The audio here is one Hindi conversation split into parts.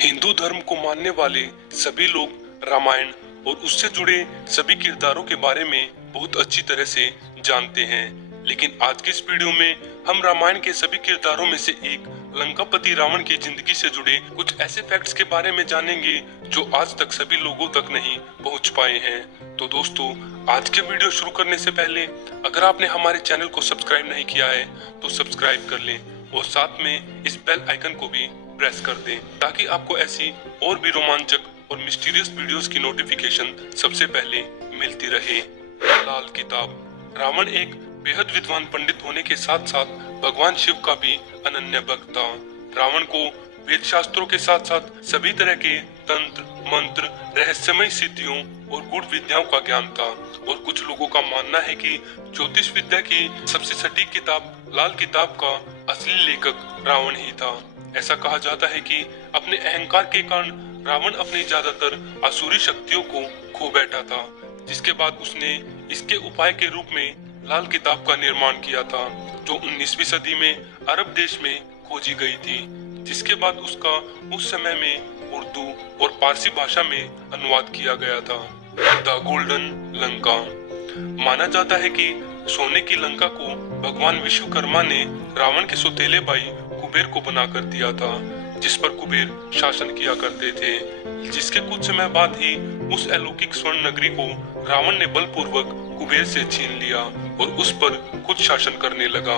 हिंदू धर्म को मानने वाले सभी लोग रामायण और उससे जुड़े सभी किरदारों के बारे में बहुत अच्छी तरह से जानते हैं। लेकिन आज की इस वीडियो में हम रामायण के सभी किरदारों में से एक लंकापति रावण की जिंदगी से जुड़े कुछ ऐसे फैक्ट्स के बारे में जानेंगे जो आज तक सभी लोगों तक नहीं पहुंच पाए हैं। तो दोस्तों, आज के वीडियो शुरू करने से पहले अगर आपने हमारे चैनल को सब्सक्राइब नहीं किया है तो सब्सक्राइब कर लें और साथ में इस बेल आइकन को भी प्रेस कर दें ताकि आपको ऐसी और भी रोमांचक और मिस्टीरियस वीडियोस की नोटिफिकेशन सबसे पहले मिलती रहे। लाल किताब। रावण एक बेहद विद्वान पंडित होने के साथ साथ भगवान शिव का भी अनन्य भक्त था। रावण को वेद शास्त्रों के साथ साथ सभी तरह के तंत्र, मंत्र, रहस्यमय सिद्धियों और गुड़ विद्याओं का ज्ञान था और कुछ लोगों का मानना है कि ज्योतिष विद्या की सबसे सटीक किताब लाल किताब का असली लेखक रावण ही था। ऐसा कहा जाता है कि अपने अहंकार के कारण रावण अपनी ज्यादातर आसुरी शक्तियों को खो बैठा था, जिसके बाद उसने इसके उपाय के रूप में लाल किताब का निर्माण किया था जो 19वीं सदी में अरब देश में खोजी गई थी, जिसके बाद उसका उस समय में उर्दू और पारसी भाषा में अनुवाद किया गया था। The golden Lanka. माना जाता है कि सोने की लंका को भगवान विश्वकर्मा ने रावण के सौतेले भाई कुबेर को बनाकर दिया था, जिस पर कुबेर शासन किया करते थे, जिसके कुछ समय बाद ही उस अलौकिक स्वर्ण नगरी को रावण ने बलपूर्वक कुबेर से छीन लिया और उस पर खुद शासन करने लगा।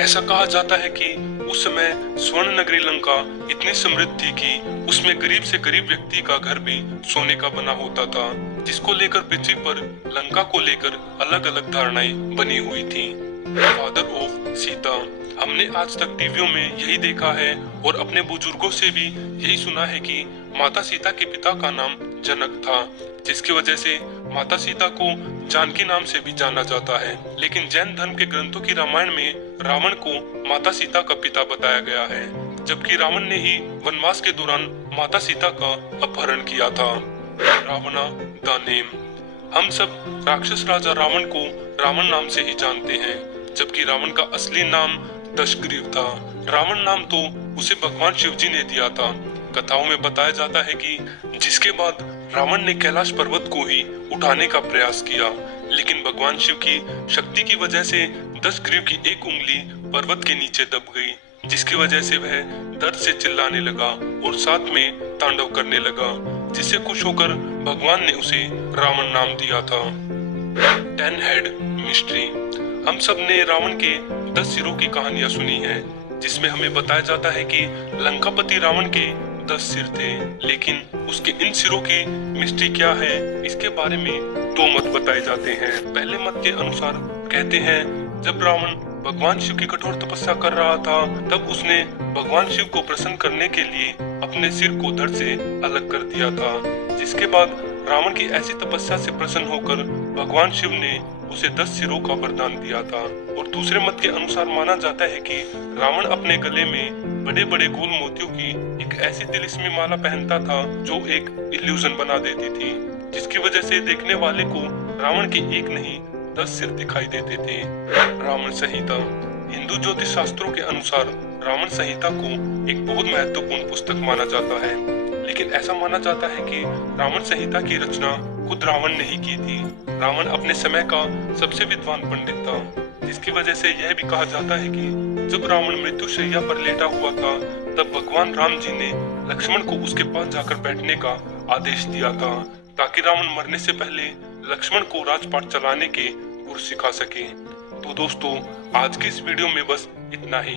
ऐसा कहा जाता है कि उस समय स्वर्ण नगरी लंका इतनी समृद्ध थी कि उसमें गरीब से गरीब व्यक्ति का घर भी सोने का बना होता था, जिसको लेकर पृथ्वी पर लंका को लेकर अलग अलग धारणाएं बनी हुई थी। Father of Sita. हमने आज तक टीवियों में यही देखा है और अपने बुजुर्गों से भी यही सुना है कि माता सीता के पिता का नाम जनक था, जिसकी वजह से माता सीता को जानकी नाम से भी जाना जाता है। लेकिन जैन धर्म के ग्रंथों की रामायण में रावण को माता सीता का पिता बताया गया है, जबकि रावण ने ही वनवास के दौरान माता सीता का अपहरण किया था। रावणा द नेम। हम सब राक्षस राजा रावण को रावण नाम से ही जानते हैं, जबकि रावण का असली नाम दशग्रीव था। रावण नाम तो उसे भगवान शिव जी ने दिया था। कथाओं में बताया जाता है कि जिसके बाद रावण ने कैलाश पर्वत को ही उठाने का प्रयास किया, लेकिन भगवान शिव की शक्ति की वजह से दशग्रीव की एक उंगली पर्वत के नीचे दब गई, जिसकी वजह से वह दर्द से चिल्लाने लगा और साथ में तांडव करने लगा, जिससे खुश होकर भगवान ने उसे रावण नाम दिया था। 10 हेड मिस्ट्री। हम सब ने रावण के 10 सिरों की कहानियां सुनी है, जिसमें हमें बताया जाता है कि लंकापति रावण के 10 सिर थे, लेकिन उसके इन सिरों की मिस्ट्री क्या है, इसके बारे में 2 मत बताए जाते हैं। पहले मत के अनुसार कहते हैं जब रावण भगवान शिव की कठोर तपस्या कर रहा था, तब उसने भगवान शिव को प्रसन्न करने के लिए अपने सिर को धड़ से अलग कर दिया था, जिसके बाद रावण की ऐसी तपस्या से प्रसन्न होकर भगवान शिव ने उसे 10 सिरों का वरदान दिया था। और दूसरे मत के अनुसार माना जाता है कि रावण अपने गले में बड़े बड़े गोल मोतियों की एक ऐसी तिलिस्मी माला पहनता था जो एक इल्यूजन बना देती थी, जिसकी वजह से देखने वाले को रावण के एक नहीं 10 सिर दिखाई देते थे। रावण संहिता। हिंदू ज्योतिष शास्त्रों के अनुसार रावण संहिता को एक बहुत महत्वपूर्ण पुस्तक माना जाता है, लेकिन ऐसा माना जाता है कि रावण संहिता की रचना खुद रावण ने ही की थी। रावण अपने समय का सबसे विद्वान पंडित था, जिसकी वजह से यह भी कहा जाता है कि जब रावण मृत्युशैया पर लेटा हुआ था, तब भगवान राम जी ने लक्ष्मण को उसके पास जाकर बैठने का आदेश दिया था, ताकि रावण मरने से पहले लक्ष्मण को राजपाट चलाने के गुर सिखा सके। तो दोस्तों, आज की इस वीडियो में बस इतना ही।